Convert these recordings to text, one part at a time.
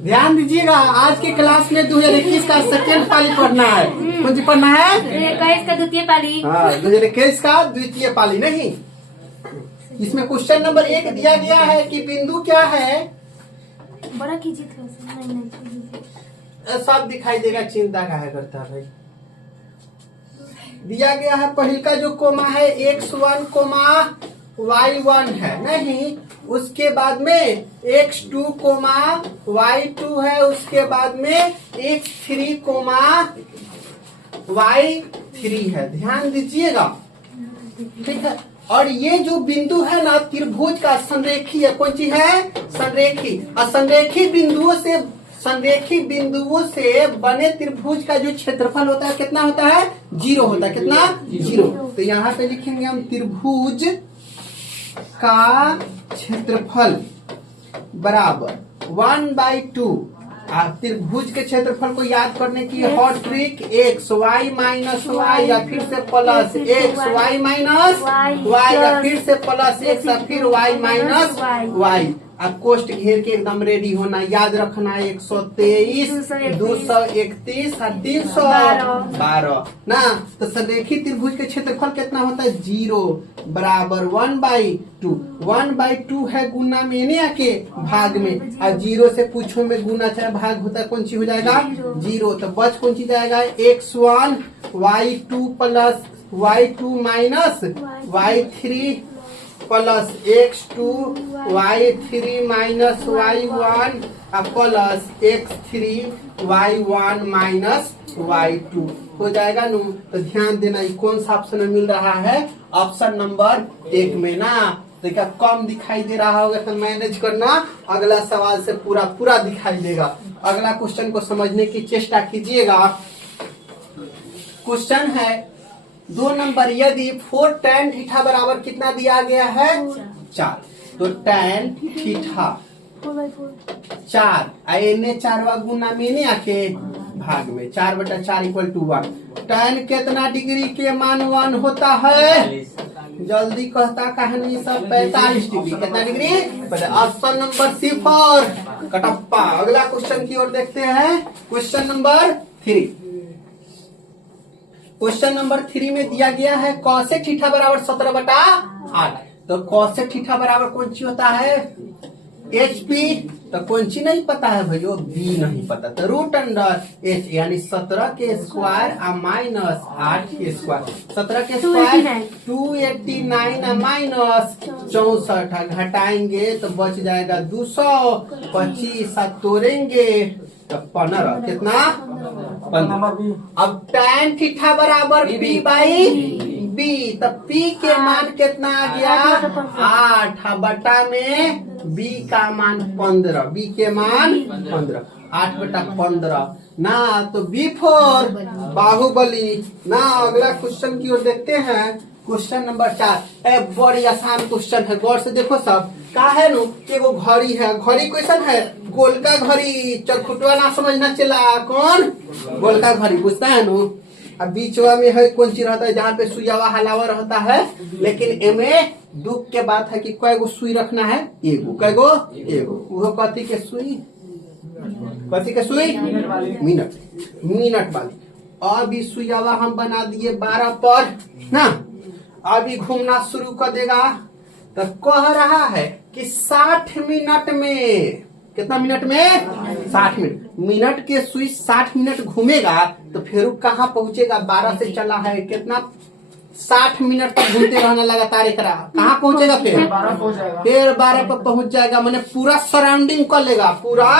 ध्यान दीजिएगा, आज की क्लास में 2021 का सेकेंड पाली पढ़ना है। कौन सी पढ़ना है? 2021 का द्वितीय पाली। हाँ, 2021 का द्वितीय पाली। नहीं, इसमें क्वेश्चन नंबर 1 दिया गया है कि बिंदु क्या है। बड़ा कीजिए थोड़ा सा। नहीं सब दिखाई देगा, चिंता काहे करता है भाई। दिया गया है पहले का जो कोमा है x1 y1 है, नहीं उसके बाद में x2 y2 है, उसके बाद में x3 y3 है। ध्यान दीजिएगा, ठीक है। और ये जो बिंदु है ना त्रिभुज का संरेखी है। कौन सी है? संरेखी। और संरेखी बिंदुओं से बने त्रिभुज का जो क्षेत्रफल होता है कितना होता है? 0 होता है। कितना? 0। तो यहाँ पे लिखेंगे हम त्रिभुज का क्षेत्रफल बराबर 1/2। त्रिभुज के क्षेत्रफल को याद करने की hot trick x y minus y या फिर से plus x y minus y या फिर से प्लस x या फिर y माइनस y। अब कोष्ट घेर के एकदम रेडी होना, याद रखना 123, 231 और 312 ना। तो संरेखी त्रिभुज के क्षेत्रफल कितना होता है? 0 बराबर 1/2। 1/2 है गुना में आके भाग में, और 0 से पूछो में गुना चाहे भाग होता है, कौन सी हो जाएगा? 0। तो बच कौन सी जाएगा? x1 y2 plus y2 minus y3 plus x2 y3 minus y1 plus x3 y1 minus y2 हो जाएगा नु। तो ध्यान देना, कौन सा ऑप्शन में मिल रहा है? ऑप्शन नंबर 1 में ना। तो क्या कम दिखाई दे रहा होगा तो मैनेज करना, अगला सवाल से पूरा पूरा दिखाई देगा। अगला क्वेश्चन को समझने की चेष्टा कीजिएगा। क्वेश्चन है 2 नंबर, यदि 4 tan थीटा बराबर कितना दिया गया है? 4। तो tan थीटा 4 एने 4 गुना में आके भाग में 4/4 = 1। tan कितना डिग्री के मान 1 होता है? जल्दी कहता कहानी सब 45 डिग्री। कितना degree? Option number C4 Kattappa. अगला क्वेश्चन की ओर देखते हैं। Question number 3। क्वेश्चन नंबर 3 में दिया गया है cosec थीटा बराबर 17/8। तो cosec थीटा बराबर कौन सी होता है? HP। तो कौन सी नहीं पता है भैया? B नहीं पता। तो √h यानी 17 के स्क्वायर माइनस 8 के स्क्वायर। 17 के स्क्वायर 289 माइनस 64 घटाएंगे तो बच जाएगा 225, तोड़ेंगे तो 15। कितना? 15। अब tan थीटा बराबर P/B। तो P के मान कितना आ गया? 8 बटा में B का मान 15। B के मान 15, 8/15 ना। तो B4 बाहुबली ना। अगला क्वेश्चन की ओर देखते हैं। क्वेश्चन नंबर 4 बड़ी आसान क्वेश्चन है, गौर से देखो सब। का है नु कि वो घड़ी है। घड़ी क्वेश्चन है गोलका घड़ी, चरखुटवा ना समझना चला। कौन? गोलका घड़ी पूछता है नु। अब बीचवा में है कौन सी रहता है? जहाँ पे सुइयावा हलावा रहता है। लेकिन एमे दुख के बात है कि कई गो सुई रखना है? एगो। कई गो? एगो। वो कथी के सुई? कथी के सुई? मिनट वाली। अभी सुइयावा हम बना दिए 12 पर ना। अभी घूमना शुरू कर देगा। तो कह रहा है कि 60 मिनट में, कितना मिनट में? 60 मिनट। मिनट के सुई 60 मिनट घूमेगा तो फिर कहाँ पहुंचेगा? 12 से चला है कितना? 60 मिनट तक घूमते रहना लगातार। एकरा कहाँ पहुंचेगा? फिर 12 पर पहुंच जाएगा। मैंने पूरा सराउंडिंग कर लेगा, पूरा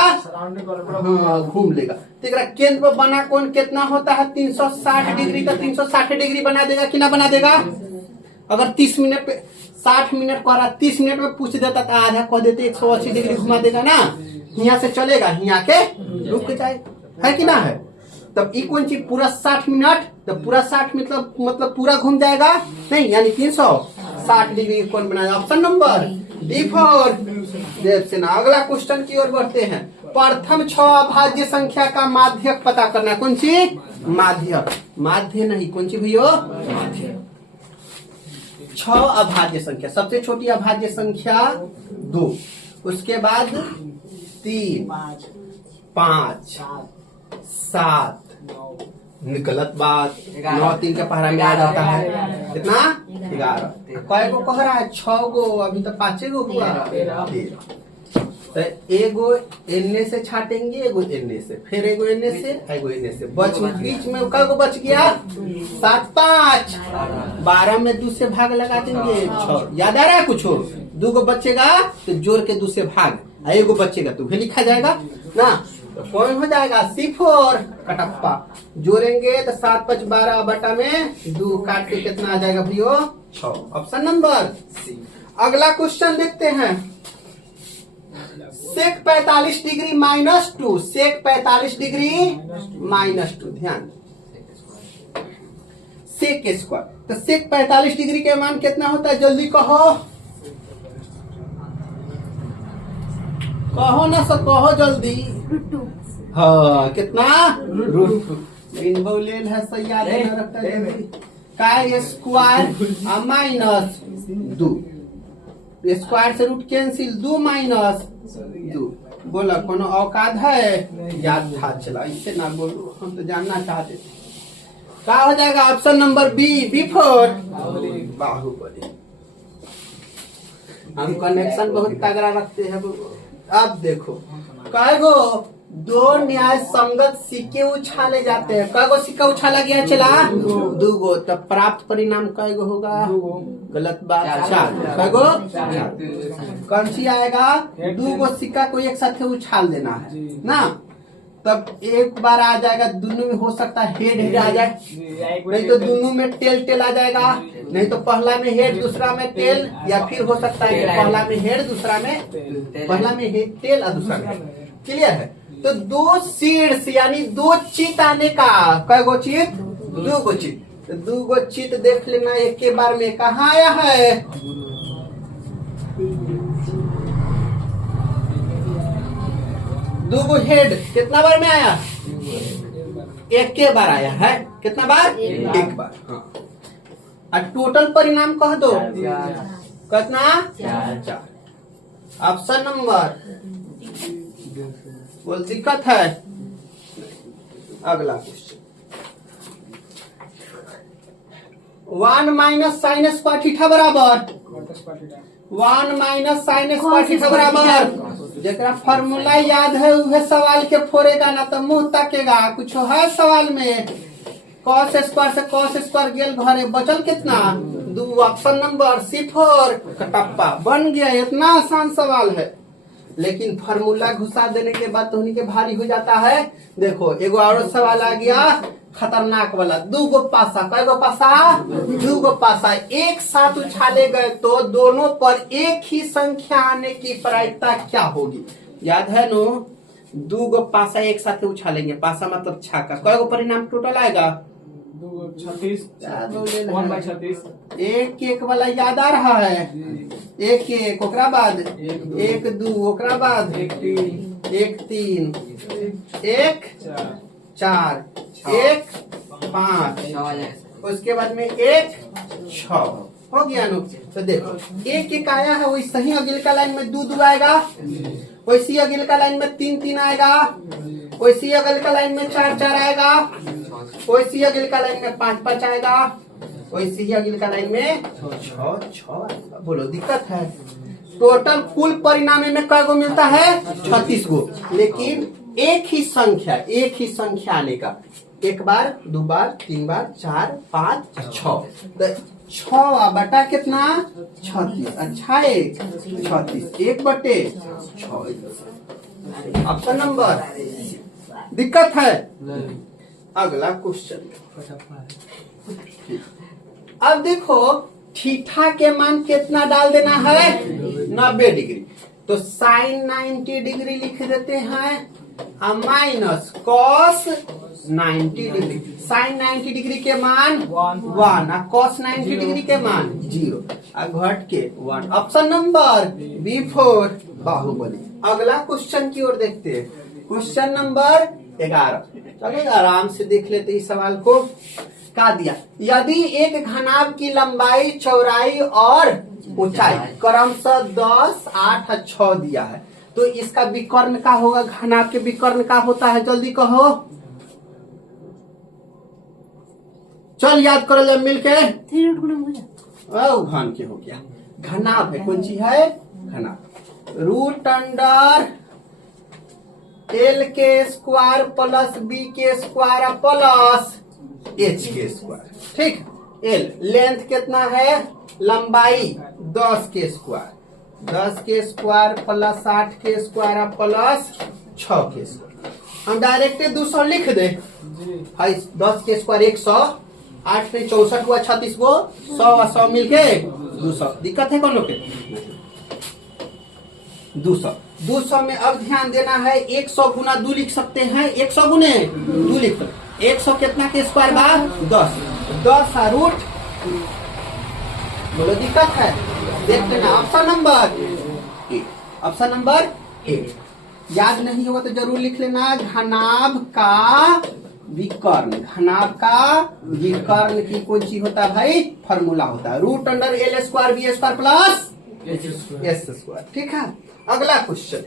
घूम लेगा। तो एकरा केंद्र पर बना कौन कितना होता है? 360 डिग्री। का 360 डिग्री बना देगा कि ना बना देगा? अगर 30 मिनट पे 60 मिनट कह रहा, 30 मिनट में पूछ देता तो आधा कह देते 180 डिग्री घुमा देगा ना। यहाँ से चलेगा, यहाँ के रुक जाए, है कि ना है? तब ई कौन चीज? पूरा 60 मिनट। तो पूरा 60 मतलब पूरा घूम जाएगा नहीं, यानी 360 डिग्री कौन बनाएगा? ऑप्शन नंबर D4 देव सेना। अगला क्वेश्चन की ओर बढ़ते हैं। प्रथम 6 अभाज्य संख्या का माध्यक पता करना। कौन सी? माध्यक। माध्य नहीं, कौन सी भैया? माध्यक। 6 अभाज्य संख्या। सबसे छोटी अभाज्य संख्या 2, उसके बाद 3, 5 7 गलत बात। 9 3 के पहरा में आ जाता है कितना 11। कय गो कह रहा है 6 गो, अभी तो 5 गो हुआ 13। तो एगो एने से छाटेंगे, एगो एने से, फिर एगो एने से, एगो एने से, बच बीच में कय गो बच गया 7 5 12 में 2 से भाग लगा देंगे 6। याद आ रहा है कुछ? 2 गो बचेगा तो जोड़ के 2 से भाग, एगो बचेगा तो भी लिखा जाएगा ना, तो कौन हो जाएगा C4 कटप्पा। जोड़ेंगे तो 7 5 12 बटा में 2 काट के कितना आ जाएगा भैया 6। Option number C. अगला क्वेश्चन देखते हैं। सेक 45 डिग्री -2, सेक 45 डिग्री -2, ध्यान सेक स्क्वायर। तो सेक 45 डिग्री के मान कितना होता है जल्दी कहो, कहो ना सब कहो जल्दी। √2। हाँ कितना √2। लेकिन बहुलेल है सही याद नहीं रखता जल्दी। का स्क्वायर -2, स्क्वायर से रूट कैंसिल, 2 -2। बोला कोनो औकात है? याद था, चला इससे ना बोलो, हम तो जानना चाहते थे। क्या हो जाएगा option number B B4 Baahubali. हम कनेक्शन बहुत तगड़ा रखते हैं। अब देखो कय गो 2 न्याय संगत सिक्के उछाले जाते हैं। कय गो सिक्का उछाला गया चला 2 गो, तब प्राप्त परिणाम कय गो होगा? गलत बात 4। कय गो 4। कौन सी आएगा? 2 गो सिक्का को एक साथ उछाल देना है ना, तब एक बार आ जाएगा। दोनों में हो सकता है हेड आ जाए, नहीं तो दोनों में टेल आ जाएगा, नहीं तो पहला में हेड दूसरा में टेल, या फिर हो सकता है कि पहला में हेड दूसरा में, पहला में हेड टेल और दूसरा में। क्लियर है? तो 2 सीड्स यानी 2 चित आने का। कय गो चित? 2 गो चित। तो 2 गो चित देख लेना एक के बार में। कहाँ आया है? 2 गो हेड कितना बार में आया? एक के बार आया है। कितना बार? एक बार। हाँ। और टोटल परिणाम कह दो कितना? 4। ऑप्शन नंबर, बोल दिक्कत है। अगला क्वेश्चन 1 - sin स्क्वायर थीटा बराबर 1 - sin स्क्वायर थीटा बराबर। जरा फॉर्मूला याद है उहे सवाल के फोड़ेगा ना तो मुंह तकेगा। कुछ है सवाल में? cos स्क्वायर से cos स्क्वायर गेल घरे, बचल कितना 2। Option number C4 Kattappa. बन गया। इतना आसान सवाल है, लेकिन फार्मूला घुसा देने के बाद तो उन्हीं के भारी हो जाता है। देखो एगो और सवाल आ गया खतरनाक वाला। 2 गो पासा। कय गो पासा? 2 गो पासा एक साथ उछाले गए तो दोनों पर एक ही संख्या आने की प्रायिकता क्या होगी? याद है नो? 2 गो पासा एक साथ उछालेंगे, पासा मतलब छक्का। कय गो परिणाम टोटल आएगा? 36 1/36। एक वाला याद आ रहा है? 1 ओकरा बाद 1 2 ओकरा बाद 1 3 1 4 1 5 उसके बाद में 1 6 हो गया नो। तो देखो 1 आया है, वैसे ही अगले का लाइन में 2 2 आएगा, वैसे ही अगले का लाइन में 3 3 आएगा, वैसे ही अगले का लाइन में 4 4 आएगा, वैसे ही अगले का लाइन में 5 5 आएगा, वैसे ही अगले का लाइन में 6 6 आएगा। बोलो दिक्कत है? टोटल कुल परिणाम में कै गो मिलता है? 36 गो, लेकिन एक ही संख्या आने का। 1 बार 2 बार 3 बार 4 5 6 6 बटा कितना? 36। अच्छा 36 1/6। ऑप्शन नंबर दिक्कत है? अगला क्वेश्चन। अब देखो थीटा के मान कितना डाल देना है? 90 डिग्री। तो साइन 90 डिग्री लिख देते हैं minus cos 90 degree. Sine 90 degree के मान 1 और कॉस 90 डिग्री के मान 0 और घट के 1। Option number B4 Baahubali. अगला क्वेश्चन की ओर देखते हैं। Question number 11। चलिए आराम से देख लेते इस सवाल को। क्या दिया? यदि एक घनाभ की लंबाई, चौड़ाई और ऊंचाई क्रमशः 10 8 और 6 दिया है, तो तो इसका विकर्ण का होगा, घनाभ के विकर्ण का होता है, जल्दी कहो। चल याद करो जब मिलके। 3 रूट गुना हो जाए। घन के हो गया, घनाभ है, कौन सी है, घनाभ। रूट अंडर एल के स्क्वायर प्लस बी के स्क्वायर प्लस एच के स्क्वायर, ठीक। एल लेंथ कितना है, लंबाई 10 के स्क्वायर, 10 के स्क्वायर प्लस 8 के स्क्वायर प्लस 6 के स्क्वायर। हम डायरेक्ट 200 लिख दे। 10 के स्क्वायर 100, 8 में 64 हुआ, 36 को 100 और 100 मिलके 200। दिक्कत है कौन लोग के, 200 में अब ध्यान देना है, 100 गुना 2 लिख सकते हैं, 100 गुने 2 लिख सकते। 100 कितना के स्क्वायर बा, 10 रूट, बोलो दिक्कत है, देख लेना। ऑप्शन नंबर ए, ऑप्शन नंबर ए। याद नहीं होगा तो जरूर लिख लेना, घनाभ का विकर्ण, घनाभ का विकर्ण की कौन सी होता है भाई, फॉर्मूला होता है root under L square B square plus S square, ठीक है। अगला क्वेश्चन,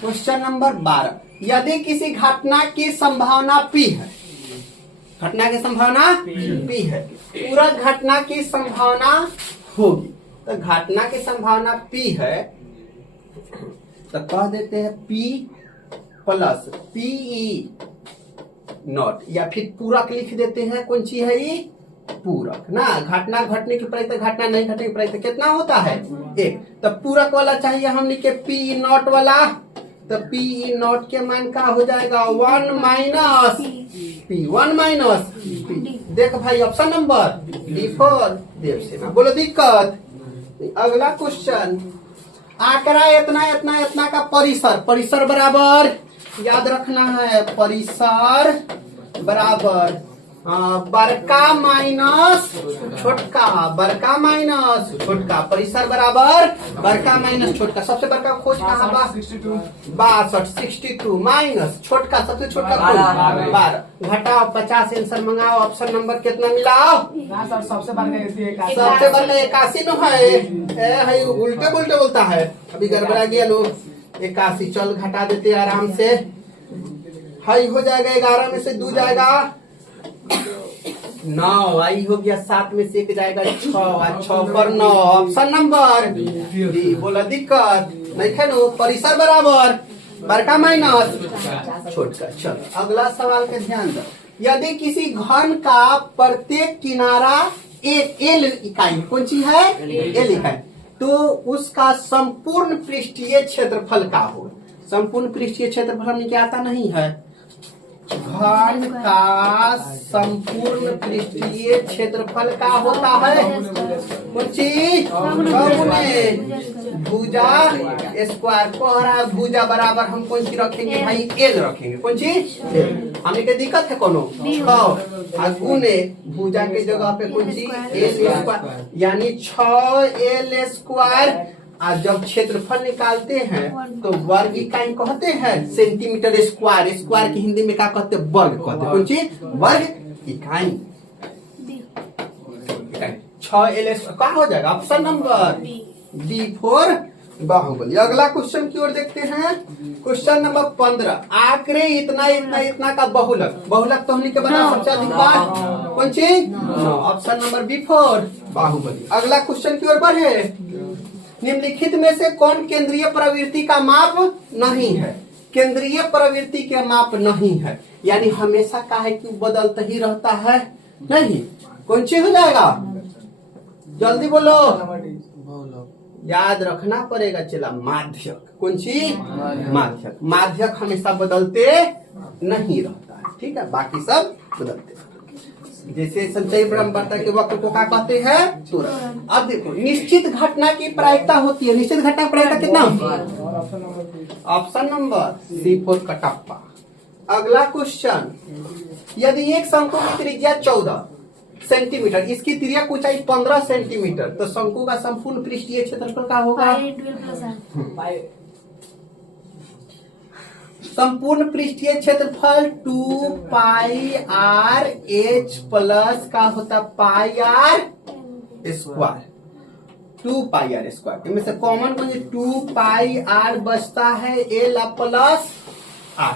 क्वेश्चन नंबर 12। यदि किसी घटना की संभावना P है, घटना की संभावना P है, पूरा घटना की संभावना होगी, तो घटना की संभावना P है तो कह देते हैं P प्लस PE नॉट, या फिर पूरक लिख देते हैं, कौन सी है ये, पूरक ना। घटना घटने की प्रायिकता, घटना नहीं घटने की प्रायिकता कितना होता है, 1। तो पूरक वाला चाहिए हम लिखे PE नॉट वाला, तो PE नॉट के मान का हो जाएगा 1 माइनस P, 1 माइनस P। देख भाई ऑप्शन नंबर D4 देवसेना, बोलो दिक्कत। अगला क्वेश्चन, आंकड़ा इतना इतना इतना का परिसर, परिसर बराबर याद रखना है, परिसर बराबर बड़का माइनस छोटका, बड़का माइनस छोटका, परिसर बराबर बड़का माइनस छोटका। सबसे बड़का खोज कहाँ बा, 62, 62 माइनस छोटका, सबसे छोटका खोज 12, घटाओ 50, आंसर मंगाओ। ऑप्शन नंबर कितना मिलाओ, सबसे बड़का सबसे बड़का 81 नो है, उल्टे पुल्टे बोलता है, अभी गड़बड़ा गया लो। 81, चल घटा देते आराम से, हाई हो जाएगा, 11 में से 2 जाएगा 9, आई हो गया 7 में से 1 जाएगा 6, 6 पर 9, ऑप्शन नंबर डी। बोला दिक्कत नहीं है नो, परिसर बराबर बड़का माइनस छोटका। चलो अगला सवाल का ध्यान दो। यदि किसी घन का प्रत्येक किनारा एल इकाई, कौन सी है, एल इकाई, तो उसका संपूर्ण पृष्ठीय क्षेत्रफल का हो। संपूर्ण पृष्ठीय क्षेत्रफल हमने क्या आता नहीं है, घन का संपूर्ण पृष्ठीय क्षेत्रफल का होता है, कौन चीज, भुजा स्क्वायर, कोहरा भुजा बराबर हम कौन सी रखेंगे भाई, एल रखेंगे, कौन चीज, हमें क्या दिक्कत है कोनो, गुने भुजा के जगह पे कौन सी, एल स्क्वायर, यानी 6L स्क्वायर। आज जब क्षेत्रफल निकालते हैं तो वर्ग इकाई कहते हैं सेंटीमीटर स्क्वायर, स्क्वायर की हिंदी में क्या कहते हैं, वर्ग कहते हैं, कौन चीज, वर्ग इकाई। 6L क्या हो जाएगा, ऑप्शन नंबर D4 बाहुबली। अगला क्वेश्चन की ओर देखते हैं, क्वेश्चन नंबर 15। आंकड़े इतना इतना इतना का बहुलक, बहुलक तो हमने के बना सबसे अधिक बार, कौन चीज, ऑप्शन नंबर B4 बाहुबली। अगला क्वेश्चन की ओर बढ़े, निम्नलिखित में से कौन केंद्रीय प्रवृत्ति का माप नहीं है, केंद्रीय प्रवृत्ति के माप नहीं है, यानी हमेशा का है कि बदलता ही रहता है, नहीं, कौन सी हो जाएगा, जल्दी बोलो, याद रखना पड़ेगा, चला माध्यक, कौन सी, माध्यक। माध्यक हमेशा बदलते नहीं रहता है, ठीक है, बाकी सब बदलते। जैसे संचयी ब्रह्मवर्ता के वक्र को क्या कहते हैं, तुरंत। अब देखो, निश्चित घटना की प्रायिकता होती है, निश्चित घटना की प्रायिकता कितना, ऑप्शन नंबर C4 कटप्पा। अगला क्वेश्चन, यदि एक शंकु की त्रिज्या 14 सेंटीमीटर, इसकी त्रिज्या ऊंचाई 15 सेंटीमीटर, तो शंकु का संपूर्ण पृष्ठीय क्षेत्रफल क्या होगा, संपूर्ण पृष्ठीय क्षेत्रफल 2πRh प्लस का होता πr स्क्वायर, 2 पाई आर स्क्वायर, इनमें से कॉमन कौन है 2 पाई आर बचता है एल प्लस आर।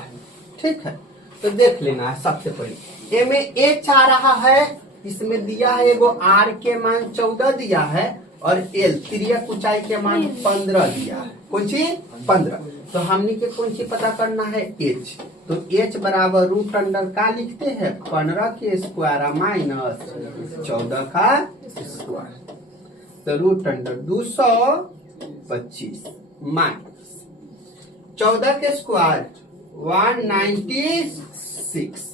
ठीक है, तो देख लेना है सबसे पहले ए में एच आ रहा है, इसमें दिया है एगो आर के मान 14 दिया है और एल तिर्यक ऊंचाई के मान 15 दिया है। कौन सी 15, तो हमने के कौन सी पता करना है एच, तो एच बराबर रूट अंडर का लिखते हैं 15 के स्क्वायर माइनस 14 का स्क्वायर, तो रूट अंडर 225 माइनस 14 के स्क्वायर 196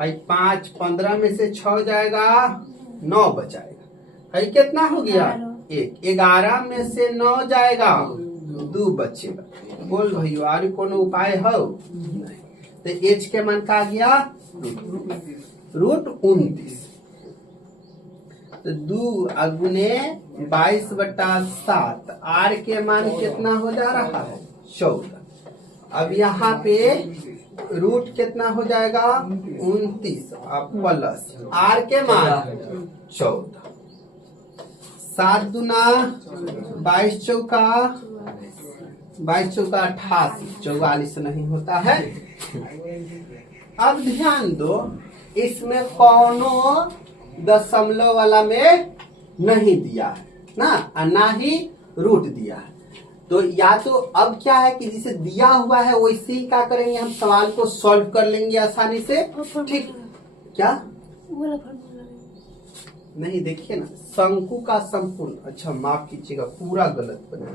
है, 5 15 में से 6 जाएगा 9 बचाएगा है, कितना हो गया 1, 11 में से 9 जाएगा 2 बचेगा। बोल भैया और कोनो उपाय हो, तो एच के मान का गया रूट 29, तो 2 अगुने 22/7, आर के मान कितना हो जा रहा है 14। अब यहाँ पे रूट कितना हो जाएगा 29 प्लस आर के मान 14, 7 दूना 22 चौका 88, 44 नहीं होता है। अब ध्यान दो, इसमें कौनो दशमलव वाला में नहीं दिया है ना, और ना ही रूट दिया है, तो या तो अब क्या है कि जिसे दिया हुआ है वैसे ही क्या करेंगे, हम सवाल को सॉल्व कर लेंगे आसानी से। ठीक, क्या नहीं, देखिए ना, शंकु का संपूर्ण, अच्छा माफ कीजिएगा पूरा गलत बना,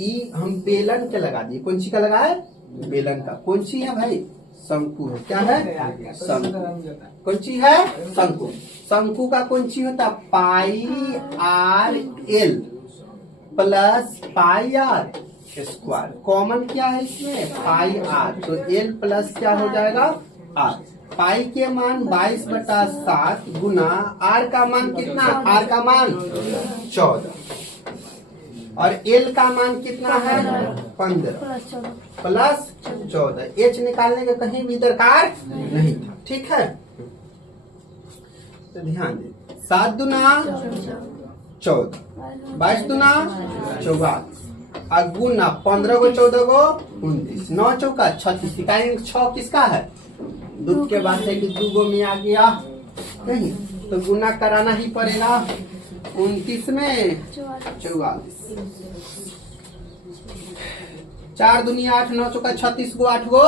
ई हम बेलन के लगा दिए, कौन सी का लगाए बेलन का, कौन सी है भाई शंकु है, क्या है शंकु, कौन सी है शंकु, शंकु का कौन सी होता pi R L plus pi R square, common क्या है इसमें पाई आर, तो एल प्लस क्या हो जाएगा आर, पाई के मान 22/7 गुना आर का मान कितना, आर का मान 14 और एल का मान कितना है 15 प्लस 14, एच निकालने का कहीं भी दरकार नहीं था। ठीक है, तो ध्यान दे, 7 दूना 14, 22 दूना 44, गुना 15 को 14 को 29, 9 चौका 36, इकाई 6 किसका है, दुख के बाद है कि 2 गो में आ गया नहीं, तो गुना कराना ही पड़ेगा, 29 में 44, 4 दुनिया 8, 9 चौका 36 गो 8 गो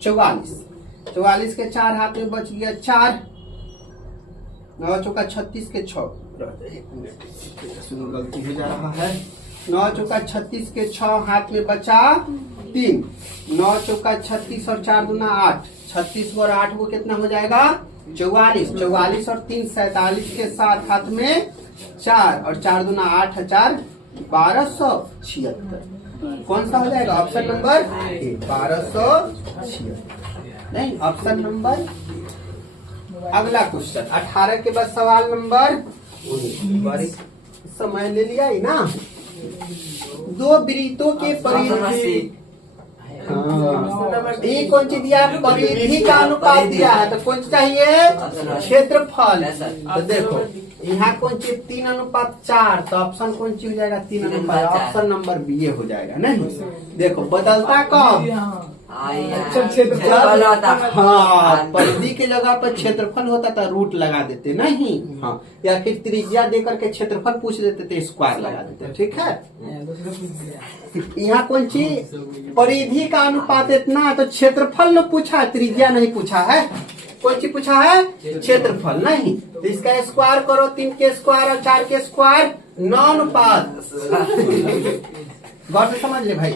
44, 44 के 4 हाथ में बच गया 4, 9 चौका 36 के 6, सुनो गलती हो जा रहा है, 9 चौका 36 के 6 हाथ में बचा 3, 9 चौका 36 और 4 दूना 8, 36 और 8 को कितना हो जाएगा 44, 44 और 3 47 के साथ हाथ में 4 और 4 दूना 8 4 1276, कौन सा हो जाएगा ऑप्शन नंबर 1276, नहीं ऑप्शन नंबर। अगला क्वेश्चन 18 के बाद सवाल नंबर 19, समय ले लिया ही ना, 2 वृत्तों के परिधि, ये कौन सी दिया परिधि का अनुपात दिया है, तो कौन चाहिए क्षेत्रफल, तो देखो यहाँ कौन सी 3:4, तो ऑप्शन कौन सी हो जाएगा 3:5, ऑप्शन नंबर बी हो जाएगा। नहीं देखो बदलता कब, हाँ परिधि के जगह पर क्षेत्रफल होता था रूट लगा देते नहीं, हाँ या फिर त्रिज्या देकर के क्षेत्रफल पूछ देते थे स्क्वायर लगा देते। ठीक है, यहाँ कौन सी परिधि का अनुपात इतना, तो क्षेत्रफल ने पूछा, त्रिज्या नहीं पूछा है, कौन सी पूछा है क्षेत्रफल नहीं, तो इसका स्क्वायर करो, 3 के स्क्वायर और 4 के स्क्वायर 9 अनुपात, गौर से समझ ले भाई,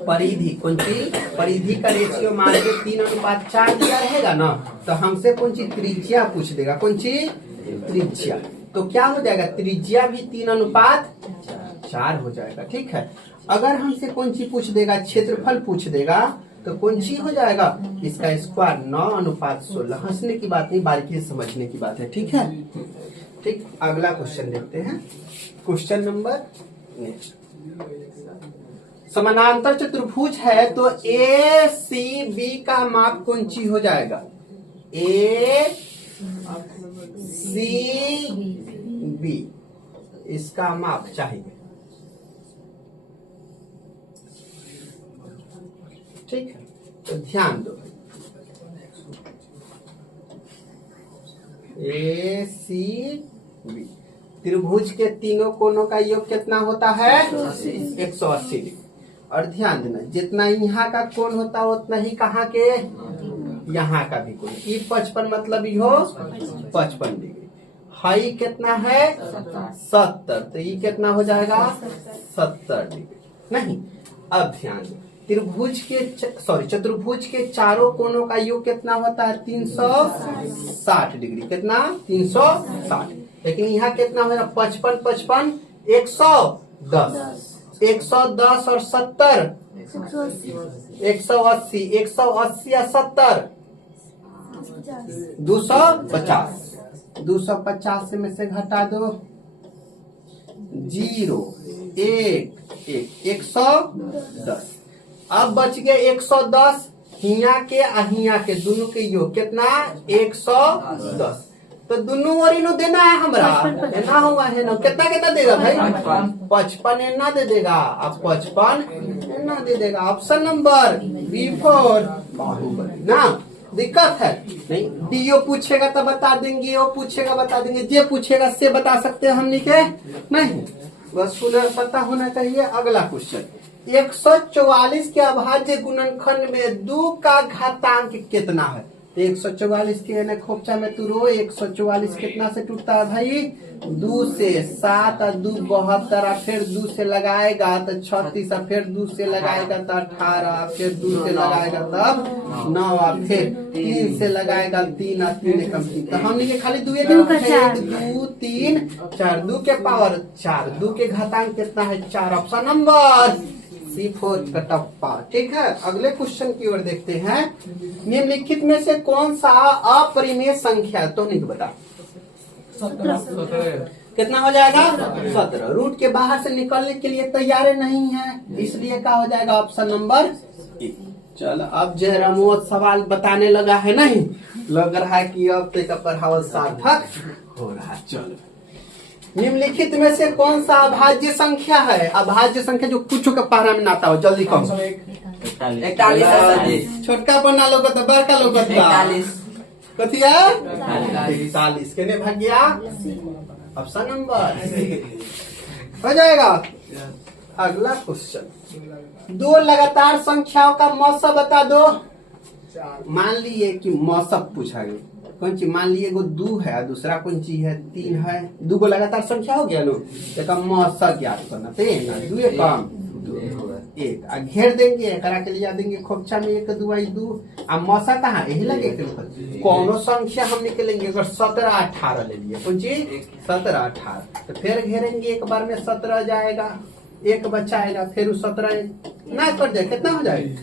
परिधि कौन सी परिधि का रेशियो मान के 3:4 दिया रहेगा ना, तो हमसे कौन सी त्रिज्या पूछ देगा, कौन सी त्रिज्या, तो क्या हो जाएगा त्रिज्या भी 3:4 हो जाएगा। ठीक है, अगर हमसे कौन सी पूछ देगा क्षेत्रफल पूछ देगा, तो कौन सी हो जाएगा इसका स्क्वायर 9:16, हंसने की बात नहीं बारीकी से समझने की बात है। ठीक है, ठीक, अगला क्वेश्चन देखते हैं, क्वेश्चन नंबर नेक्स्ट, समानांतर चतुर्भुज है तो ए सी बी का माप कौन सी हो जाएगा, ए सी बी इसका माप चाहिए। ठीक है, तो ध्यान दो, ए सी बी त्रिभुज के तीनों कोनों का योग कितना होता है? 180 डिग्री। और ध्यान देना, जितना यहाँ का कोण होता है उतना ही कहाँ के यहाँ का भी कोण। ई 55 मतलब यो 55 डिग्री। हाई कितना है? 70, तो ये कितना हो जाएगा? 70 डिग्री। नहीं, अब ध्यान दो, त्रिभुज के चतुर्भुज के चारों कोनों का योग कितना होता है? 360 डिग्री। कितना? 360। लेकिन यहाँ कितना होगा? 55 55 110 110 और 70 180 180 या 70 250 250 में से घटा दो 0 1 110। अब बच गए 110। हिया के अहिया के दोनों के योग कितना? 110। तो दोनों ओरी नो देना है हमरा, ना हुआ है ना। कितना कितना देगा भाई? 55 एना दे देगा, अब 55 एना दे देगा। ऑप्शन नंबर B4 बाहुबली ना। दिक्कत है नहीं, डीओ पूछेगा तो बता देंगे, ओ पूछेगा बता देंगे, जे पूछेगा से बता सकते हैं हमनी के नहीं, बस पता होना चाहिए। अगला क्वेश्चन, 144 के अभाज्य गुणनखंड में 2 का घातांक कितना है? 144 के ना खोपचा में तू रो, 144 कितना से टूटता है भाई? 2 से। 7 और 2 72 और फिर 2 से लगाएगा तो 36 और फिर 2 से लगाएगा तो 18, फिर 2 से लगाएगा तब 9 और फिर 3 से लगाएगा 3 और 3 एकम 3। तो हमने के खाली 2 1 2 3 4 2 के पावर 4, 2 के घातांक कितना है? 4। Option number C4 Kattappa. ठीक है, अगले क्वेश्चन की ओर देखते हैं। निम्नलिखित में से कौन सा अपरिमेय संख्या? तो नहीं बता। 17 कितना हो जाएगा? 17। रूट के बाहर से निकलने के लिए तैयार नहीं है, इसलिए क्या हो जाएगा? ऑप्शन नंबर ए। चलो, अब जयराम सवाल बताने लगा है, नहीं लग रहा है कि अब तो पढ़ावल सार्थक हो रहा है। चलो, निम्नलिखित में से कौन सा अभाज्य संख्या है? अभाज्य संख्या जो कुछ का पारा में नाता हो, जल्दी कहो। 41 छोटका पर ना लोग तो बड़का लोग 41 के भाग गया। ऑप्शन नंबर हो जाएगा। अगला क्वेश्चन, 2 लगातार संख्याओं का मौसा बता दो। मान लिए कि मौसब पूछा गया, कौन चीज? मान लिए एगो 2 है, दूसरा कौन चीज है? 3 है। 2 को लगातार संख्या हो गया लो, एक मौसा ज्ञात करना। 2 कम 1 आ घेर देंगे, करा के लिया देंगे खोपचा में 1 2 2। अब मौसा कहाँ? यही लगे कौनो संख्या हम निकलेंगे। अगर 17 18 ले लिए, कौन चीज? 17 18, तो फिर घेरेंगे एक बार में 17 जाएगा, 1 बचाएगा, फिर 17 ना कर जाए, कितना हो जाएगा?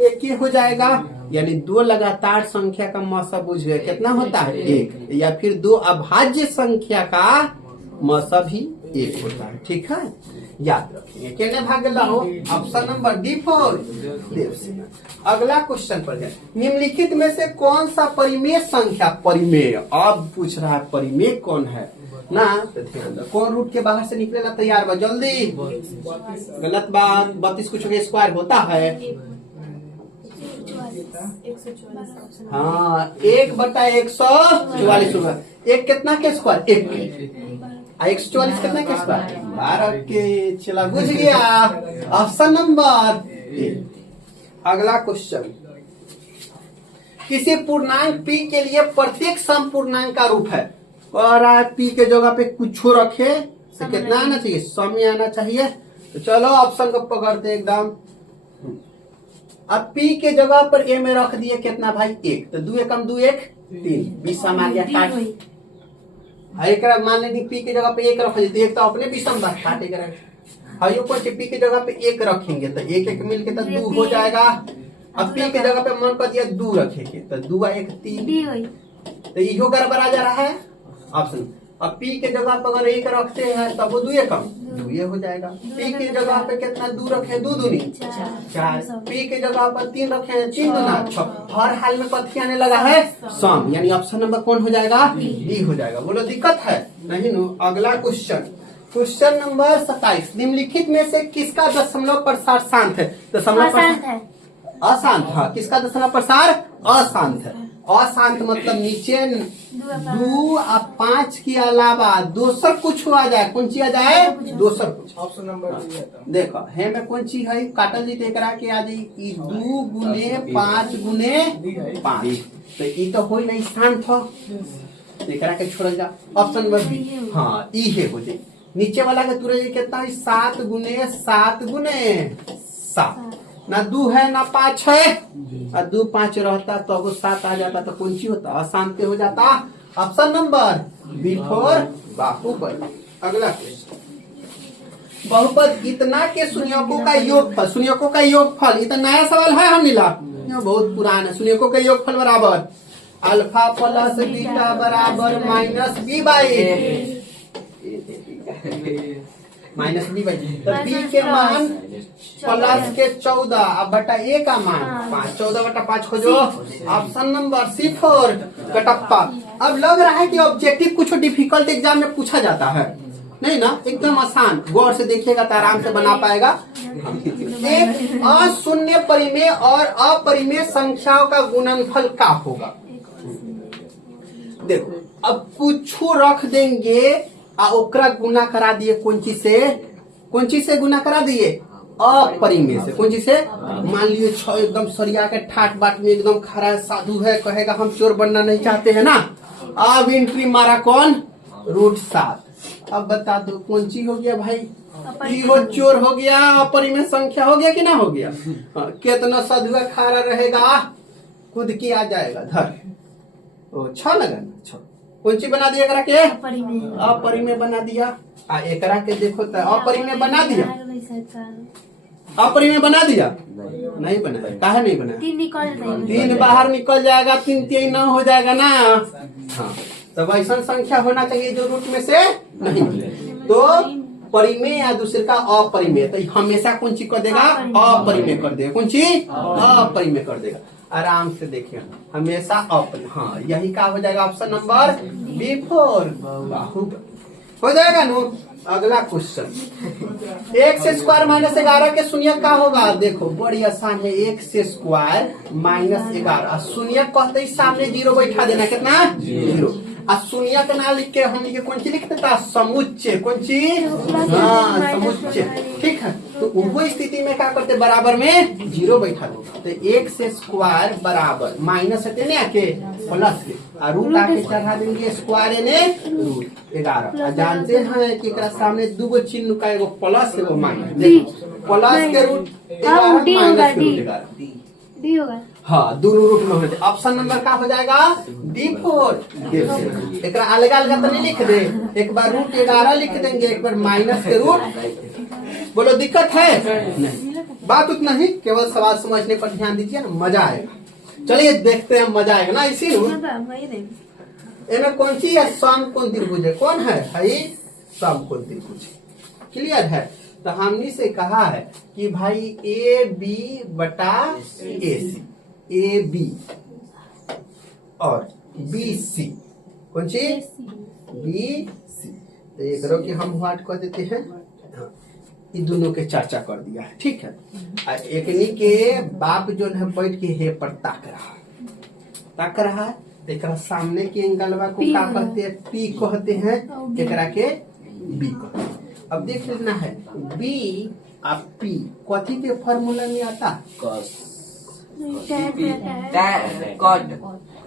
1 ही हो जाएगा। यानी 2 लगातार संख्या का मौसा बुझ गया, कितना होता है? 1। या फिर 2 अभाज्य संख्या का मौसा भी 1 होता है। ठीक है, याद रखिए। कहने भाग हो ऑप्शन नंबर D4 देवसेना। अगला क्वेश्चन पर है, निम्नलिखित में से कौन सा परिमेय संख्या? परिमेय अब पूछ रहा है, परिमेय कौन है ना? तो ध्यान दो, कौन रूट के बाहर से निकलेगा? तैयार बा, जल्दी। गलत बात, 32 कुछ स्क्वायर होता है। हाँ, 1/144 होगा। 1 कितना के स्क्वायर? 1 144 कितना के स्क्वायर? 12 के। चला, बुझ गया। ऑप्शन नंबर ए। अगला क्वेश्चन, किसी पूर्णांक p के लिए प्रत्येक समपूर्णांक का रूप है और p के जगह पे कुछ रखे तो कितना आना चाहिए? सम ही आना चाहिए। तो चलो ऑप्शन को पकड़ते एकदम। अब p के जगह पर a में रख दिए कितना भाई? 1। तो 2 एकम 2 1 3, 20 आ गया काट। एक मान लेंगे p के जगह पे 1 रख देते, 1 तो अपने 20 बार काटेगा। हाइयो को p के जगह पे 1 रखेंगे तो 1 1 मिल के तो 2 हो जाएगा। अब p के जगह पे मन कर दिया 2 रखेंगे तो 2 1 3, तो इहो गड़बड़ा जा रहा है ऑप्शन। अब p के जगह पर अगर 1 रखते हैं तब वो 2 एकम दो ये हो जाएगा। पी की जगह पे कितना दो रखे, दो दूनी 4, पी की जगह पर 3 रखे, 3 दूना 6। हर हाल में कथी आने लगा है, सम, यानी ऑप्शन नंबर कौन हो जाएगा, बी हो जाएगा। बोलो दिक्कत है नहीं नो। अगला क्वेश्चन नंबर 27, निम्नलिखित में से किसका दशमलव प्रसार शांत है? दशमलव प्रसार अशांत, हाँ, किसका दशमलव प्रसार अशांत है? अशांत मतलब नीचे 2 और 5 के अलावा दोसर कुछ आ जाए, कौन चीज आ जाए, दोसर कुछ। ऑप्शन नंबर देखो हे में कौन चीज है, काटल जी करा के आ जाई 2 गुने 5 गुने 5, तो ई तो होई नहीं शांत हो, एकरा के छोड़ल जा। ऑप्शन नंबर बी, हाँ ई है हो जाए। नीचे वाला के तुरे कितना है, 7 गुने 7 गुने 7, ना 2 है ना 5 है, और 2 5 रहता तो अब 7 आ जाता तो कौन सी होता, अशांत हो जाता। ऑप्शन नंबर बी फॉर बाहुपद। अगला क्वेश्चन, बहुपद इतना के शून्यकों का योगफल, शून्यकों का योगफल, इतना नया सवाल है हम मिला, बहुत पुराना। शून्यकों का योगफल बराबर अल्फा प्लस बीटा बराबर minus B by minus B by, तो बी के मान प्लस के 14 अब बटा ए का मान 5, 14 बटा 5 खोजो। Option number C for Kattappa. अब लग रहा है कि ऑब्जेक्टिव कुछ डिफिकल्ट एग्जाम में पूछा जाता है, नहीं ना, एकदम आसान, गौर से देखिएगा तो आराम से बना पाएगा। एक अशून्य परिमेय और अपरिमेय संख्याओं का गुणनफल क्या होगा? देखो अब कुछ रख देंगे आ ओकरा गुना करा दिए, कौन चीज से गुना करा दिए, अपरिमेय से। कौन चीज से? मान लीजिए 6 एकदम सरिया के ठाट बाट में एकदम खरा साधु है, कहेगा हम चोर बनना नहीं चाहते हैं ना, अब एंट्री मारा कौन, √7। अब बता दो कौन चीज हो गया भाई, वो चोर हो गया, अपरिमेय संख्या हो गया कि ना हो गया। कितना साधु खारा रहेगा, खुद की आ जाएगा धर, ओ 6 लगा ना, 6 कौन सी बना दिया, एकरा के अपरिमेय बना दिया। आ एकरा के देखो तो अपरिमेय बना दिया, अपरिमेय बना दिया, नहीं बनाया, काहे नहीं बनाया, 3 बाहर निकल जाएगा, 3 3 9 हो जाएगा ना। हाँ, तो वैसा संख्या होना चाहिए जो रूट में से नहीं मिले। तो परिमेय या दूसरे का अपरिमेय, तो हमेशा कौन चीज कर देगा, अपरिमेय कर देगा, कौन चीज अपरिमेय कर देगा। आराम से देखिए, हमेशा अपरिमेय, हाँ यही का हो जाएगा option number B for Baahubali हो जाएगा नो। अगला क्वेश्चन, x² माइनस 11 के शून्य का होगा? देखो बड़ी आसान है, x² माइनस 11, शून्य कहते ही सामने 0 बैठा देना, कितना 0, और शून्य का ना लिख के हम ये कौन सी लिख देता, समुच्चय, कौन सी, हाँ समुच्चय, ठीक है। तो वो स्थिति में क्या करते, बराबर में 0 बैठा दो, तो x² बराबर माइनस है आके प्लस के, और रूट आके चढ़ा देंगे स्क्वायर ने √11। जानते हैं कि सामने 2 चिन्ह का, एगो प्लस एगो माइनस, देखो प्लस के √11 माइनस के √11, हाँ दोनों रूट में हो जाए। ऑप्शन नंबर क्या हो जाएगा, D4। एक अलग अलग तो नहीं लिख दे, एक बार √11 लिख देंगे, एक बार माइनस के रूट। बोलो दिक्कत है नहीं, बात उतना ही, केवल सवाल समझने पर ध्यान दीजिए ना, मजा आएगा। चलिए देखते हैं, मजा आएगा ना। इसी इनमें कौन सी है, समकोण त्रिभुज है, कौन है समकोण त्रिभुज, क्लियर है। तो हमने से कहा है कि भाई AB बटा AC, AB और BC, कौन सी BC, तो ये करो कि हम व्हाट कर देते हैं, हाँ, ये दोनों के चर्चा कर दिया है, ठीक है। एकनी के बाप जो है बैठ के हे पर ताक रहा है, एकरा सामने के एंगलवा को क्या कहते हैं, P कहते हैं, एकरा के B कहते हैं। अब देख लेना है B और P कथी के फॉर्मूला में आता, कॉस,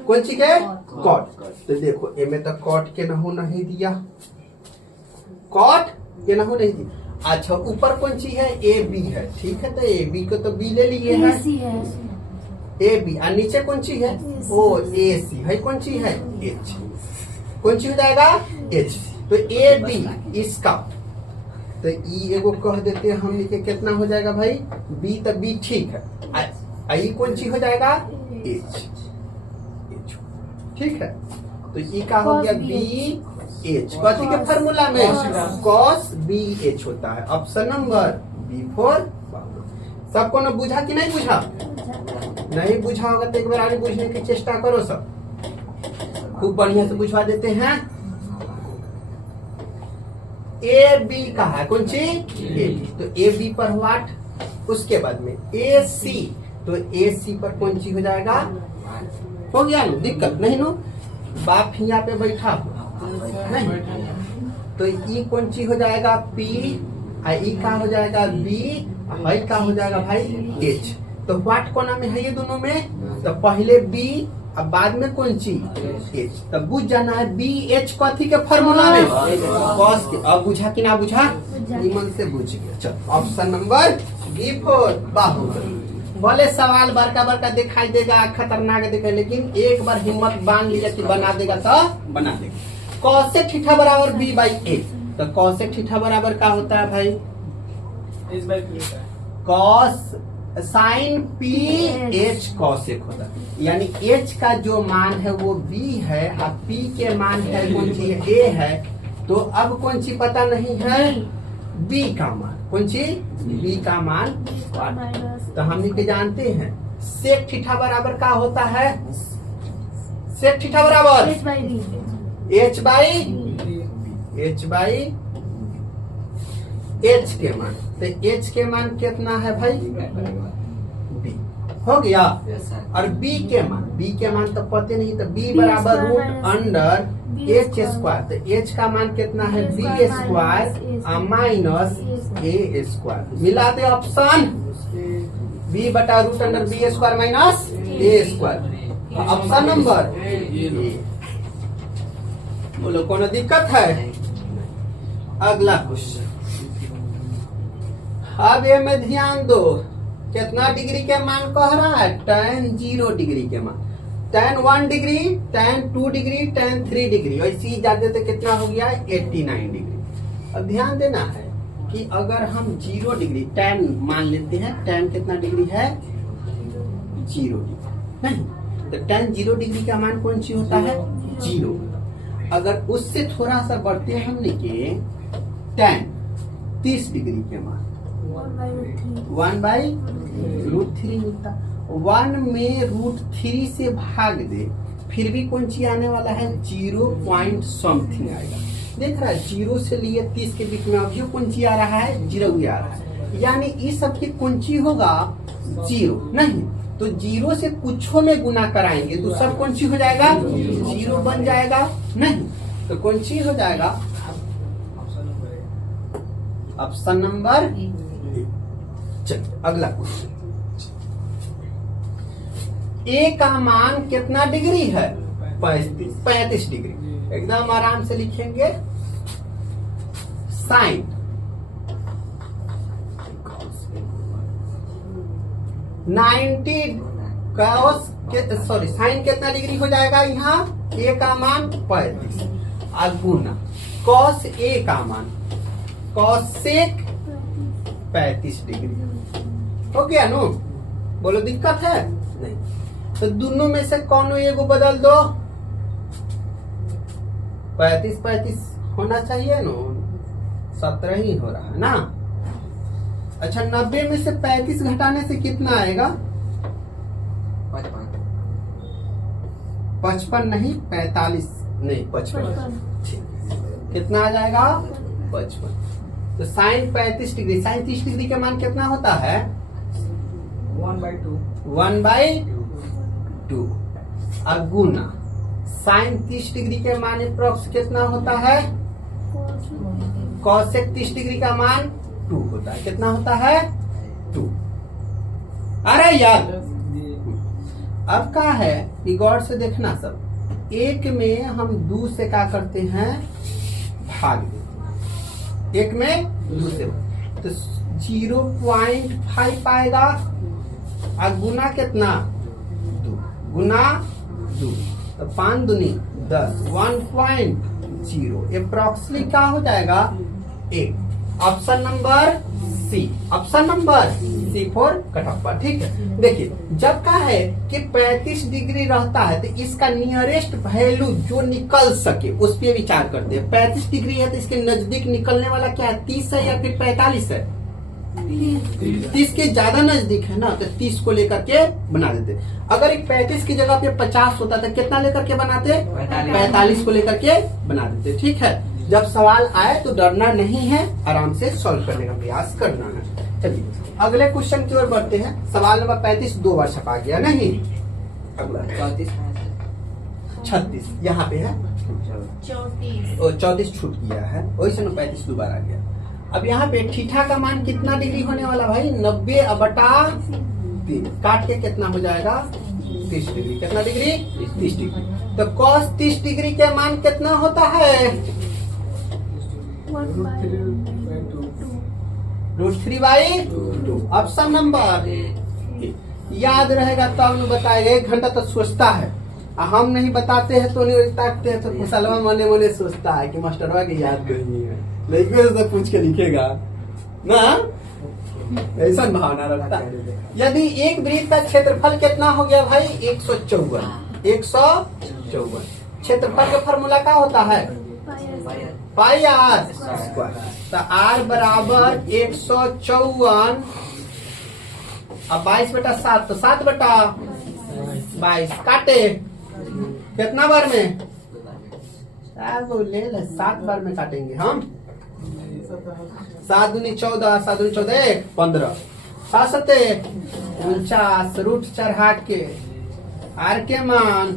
कौन सी के कॉट। तो देखो एमे तो कॉट के नहु नहीं दिया, कॉट के नहु नहीं दिया। अच्छा ऊपर कौन सी है, AB है, ठीक है, तो AB को तो B ले लिए है, AB, और नीचे कौन सी है, ओ AC है, कौन सी है H, कौन सी हो जाएगा H। तो AB इसका, तो ई एगो कह देते हैं हम, कितना हो जाएगा भाई, B, तो B ठीक है, आई कौन सी हो जाएगा H, ठीक है। तो ई का हो गया B एच। कथी के फार्मूला में कॉस बी एच होता है। ऑप्शन नंबर बी फॉर बाबू। सबको न बुझा कि नहीं बुझा? नहीं बुझा होगा तो एक बार आगे बुझने की चेष्टा करो सब। खूब बढ़िया से बुझवा देते हैं। ए बी का है कौन सी? A B. तो ए बी पर व्हाट? उसके बाद में ए सी, तो ए सी पर कौन सी हो जाएगा? हो गया ना, दिक्कत नहीं नो। बाप यहाँ पे बैठा हो नहीं, तो ई कौन सी हो जाएगा? पी। ई का हो जाएगा बी, आई का हो जाएगा भाई एच। तो व्हाट कोना में है ये दोनों में? तो पहले बी अब बाद में कौन सी? एच। तब बुझ जाना है बी एच कथी के फार्मूला में? कॉस के। अब बुझा कि ना बुझा? निमन से बुझ गया। चलो option number B for Baahubali. भले सवाल बड़का बड़का दिखाई देगा, खतरनाक दिखे, लेकिन एक बार हिम्मत बांध लिया कि बना देगा तो बना देगा। कॉसेक थीटा बराबर बी बाई ए। तो कॉसेक थीटा बराबर क्या होता है भाई? Cos sine P H cosec होता है। यानी एच का जो मान है वो बी है और पी के मान है कौन सी? ए है। तो अब कौन सी पता नहीं है? बी का मान। कौन सी? बी का मान। तो हम के जानते हैं सेक थीटा बराबर क्या होता है? सेक थीटा बराबर एच बाई एच के मान। तो एच के मान कितना है भाई? बी। हो गया। और बी के मान तो पते नहीं, तो बी बराबर रूट अंडर एच स्क्वायर। तो एच का मान कितना है? B square minus A square. मिला दे ऑप्शन बी बटा root under B square minus A square. Option number A. बोलो कोनो दिक्कत है? अगला क्वेश्चन। अब ये में ध्यान दो, कितना डिग्री के मान कह रहा है? tan 0 डिग्री के मान। tan 1 degree, tan 2 degree, tan 3 degree, ऐसी जाते तो कितना हो गया? 89 डिग्री। अब ध्यान देना है कि अगर हम 0 डिग्री tan मान लेते हैं, tan कितना डिग्री है? 0 डिग्री नहीं, तो tan 0 डिग्री का मान कौन सी होता है? 0। अगर उससे थोड़ा सा बढ़ते हैं हमने के tan 30 डिग्री के मान 1/√3 मिलता। 1 में √3 से भाग दे, फिर भी कौन सी आने वाला है? 0 पॉइंट समथिंग आएगा। देख रहा है 0 से लिए 30 के बीच में अभी कौन सी आ रहा है? 0 ही आ रहा है। यानी इस सब की कौन सी होगा? 0 नहीं, तो 0 से कुछों में गुना कराएंगे तो सब कौन सी हो जाएगा? 0 बन जाएगा नहीं, तो कौन सी हो जाएगा? Option number. चलिए अगला क्वेश्चन। ए का मान कितना डिग्री है? 35 डिग्री। एकदम आराम से लिखेंगे। साइन 90 cos सॉरी साइन कितना डिग्री हो जाएगा? यहाँ ए का मान 35 और गुना कॉस ए का मान कॉसेक 35 डिग्री। हो गया नो? बोलो दिक्कत है? नहीं। तो दोनों में से कौन एगो बदल दो। 35 होना चाहिए नो, 17 ही हो रहा है ना। अच्छा 90 में से 35 घटाने से कितना आएगा? 55 नहीं, 45 नहीं, 55। कितना आ जाएगा? 55। तो साइन 35 डिग्री, साइन 30 डिग्री का मान कितना होता है? 1/2 और गुना साइन 30 डिग्री के मान अप्रोक्स कितना होता है? कॉसेक 30 डिग्री का मान 2 होता है। कितना होता है? 2। अरे यार अब क्या है कि गौर से देखना सब। एक में हम 2 से क्या करते हैं? भाग देते। एक में 2 से तो 0.5 आएगा और गुना कितना? 2 गुना 2 तो 5 दूनी 10 1.0 अप्रोक्सीमेटली क्या हो जाएगा? 1। Option number C. Option number C4 Kattappa. ठीक है, देखिए जब का है कि 35 डिग्री रहता है तो इसका नियरेस्ट वैल्यू जो निकल सके उस पर विचार करते हैं। 35 डिग्री है तो इसके नजदीक निकलने वाला क्या है, 30 है या फिर 45 है? 30 के ज्यादा नजदीक है ना, तो 30 को लेकर के बना देते। अगर एक 35 की जगह पे 50 होता तो कितना लेकर के बनाते? 45 को लेकर के बना देते। ठीक है, जब सवाल आए तो डरना नहीं है, आराम से सॉल्व करने का प्रयास करना है। चलिए अगले क्वेश्चन की ओर बढ़ते हैं। सवाल नंबर 35 2 बार छपा गया नहीं, अगला 36 यहाँ पे है, 34 छूट गया है, वही से 35 2 बार आ गया। अब यहाँ पे थीटा का मान कितना डिग्री होने वाला भाई? 90/3 काट के कितना हो जाएगा? 30 डिग्री। कितना डिग्री? 30 डिग्री। तो cos 30 डिग्री के मान कितना होता है? √3/2। ऑप्शन नंबर याद रहेगा तब न बताएगा। 1 घंटा तो सोचता है, हम नहीं बताते हैं तो नहीं ताकते हैं तो मुसलमान मने मने सोचता है कि मास्टरवा की याद नहीं है, लेकिन तो पूछ के लिखेगा ना, ऐसा भावना रखता है। यदि एक वृत्त का क्षेत्रफल कितना हो गया भाई? 154। क्षेत्रफल का फॉर्मूला क्या होता है? पाई आर स्क्वायर। तो आर बराबर 154 अब 22/7 तो 7/22 काटे कितना बार में? 7 बार में काटेंगे हम। 7 दूनी 14, 7 दूनी 14 15, 7 सते 49, रूट चढ़ा के आर के मान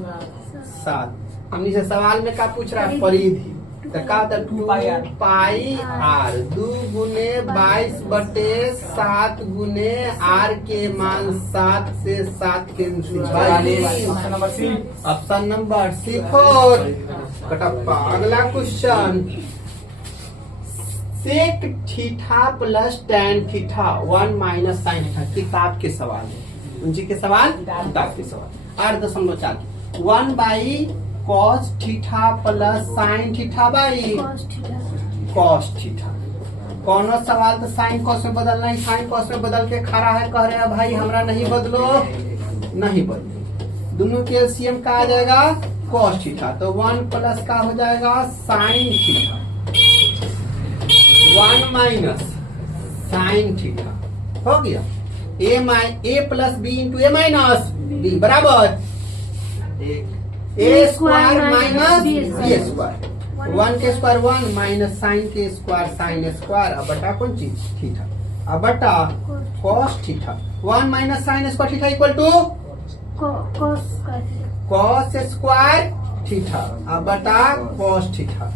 7। हमने से सवाल में क्या पूछ रहा है? परिधि। तो का 2 पाई आर 2 गुने 22/7 गुने आर के मान 7 से 7 cancel. Option number C4 Kattappa. अगला question, sec theta plus tan theta 1 minus sine theta. किताब के सवाल है, उनकी के सवाल किताब के सवाल। 8.4 1/cos theta plus sine theta by cos theta. कौन सवाल तो साइन कॉस में बदलना है, साइन कॉस में बदल के खड़ा है, कह रहे हैं भाई हमरा नहीं बदलो, नहीं बदलो। दोनों के एलसीएम का आ जाएगा cos थीटा, तो 1 प्लस का हो जाएगा sine theta 1 minus sine theta हो गया। a plus B into A minus B बराबर A square minus B square. 1 के स्क्वायर 1 माइनस साइन के स्क्वायर साइन स्क्वायर अब बटा कौन चीज? थीटा। अब बटा cos theta 1 minus sine square theta equal to cos square theta. अब बटा cos थीटा।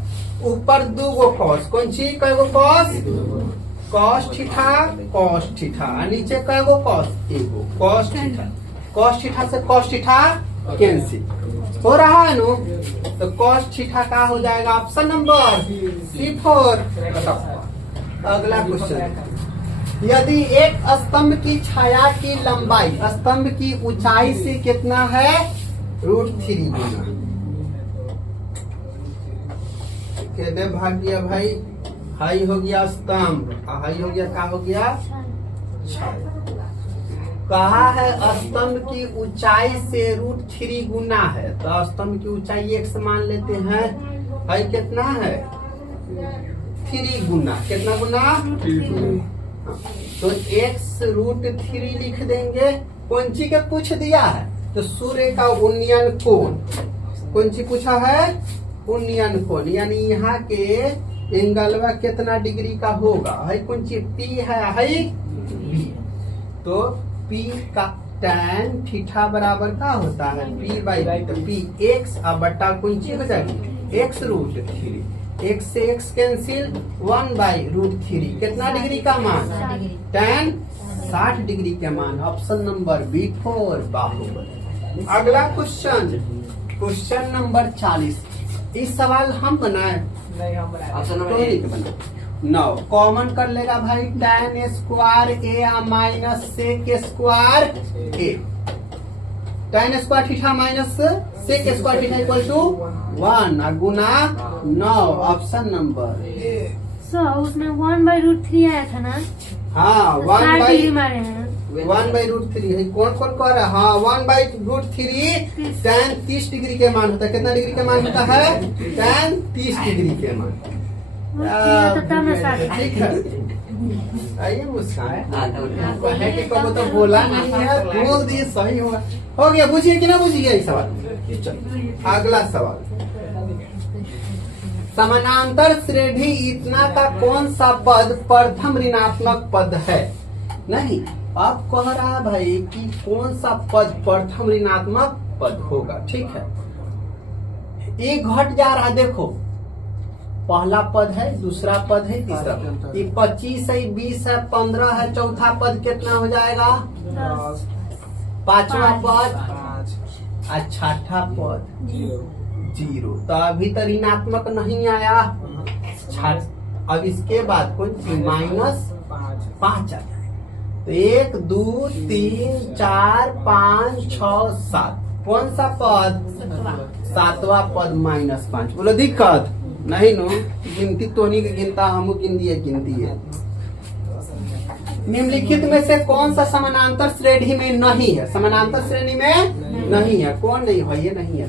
ऊपर 2 गो cos, कौन सी कई गो cos? cos theta. नीचे कई गो cos? एगो cos थीटा। cos थीटा से cos थीटा कैंसिल हो रहा है नो, तो cos थीटा का हो जाएगा ऑप्शन नंबर C4। अगला क्वेश्चन, यदि एक स्तंभ की छाया की लंबाई स्तंभ की ऊंचाई से कितना है? √3 गुना। कहते भाग गया भाई, हाई हो गया स्तंभ, हाई हो गया, क्या हो गया? छाया। कहा है स्तंभ की ऊंचाई से √3 गुना है, तो स्तंभ की ऊंचाई x मान लेते हैं। भाई कितना है? 3 गुना। कितना गुना? तो x √3 लिख देंगे। कौन सी के पूछ दिया है? तो सूर्य का उन्नयन कोण। कौन सी पूछा है? उन्नयन कोण, यानी यहाँ के एंगलवा कितना डिग्री का होगा? है कौन सी? P है B। तो P का tan थीटा बराबर क्या होता है? P/B। तो P x अब बटा कौन सी हो जाएगी? x √3। x से x कैंसिल 1/√3। कितना डिग्री का मान? tan 60 डिग्री के मान। Option number B4 Baahubali. अगला क्वेश्चन, क्वेश्चन नंबर 40। इस सवाल हम बनाए? नहीं, हम बनाए। ऑप्शन नंबर 9 कॉमन कर लेगा भाई। tan square a minus sec square a। tan square theta minus sec square theta equal to 1 गुना 9। ऑप्शन नंबर उसमें 1/√3 आया था ना? हाँ 60 डिग्री मारे हैं। 1/√3 है। कौन कौन कह रहा है? हाँ 1/√3 tan 30 डिग्री के मान होता है। कितना डिग्री के मान होता है? tan 30 डिग्री के मान। ठीक है, आइए मुस्कान है कि कब तो बोला नहीं है, बोल दिए सही होगा। हो गया, बुझिए कि ना बुझिए ये सवाल। चलो अगला सवाल, समानांतर श्रेणी इतना का कौन सा पद प्रथम ऋणात्मक पद है? नहीं, आप कह रहा है भाई कि कौन सा पद प्रथम ऋणात्मक पद होगा। ठीक है, एक घट जा रहा है, देखो पहला पद है, दूसरा पद है, तीसरा पद। ये 25 है, 20 है, 15 है, चौथा पद कितना हो जाएगा? 5वां पद और छठा पद 0। तो अभी तो ऋणात्मक नहीं आया। अब इसके बाद कौन सी? -5 आ जाएगा। तो 1 2 3 4 5 6 7, कौन सा पद? 7वां पद -5। बोलो दिक्कत नहीं नो, गिनती तो नहीं गिनता, हम गिनती है। निम्नलिखित में से कौन सा समानांतर श्रेणी में नहीं है? समानांतर श्रेणी में नहीं है। कौन नहीं है? ये नहीं है।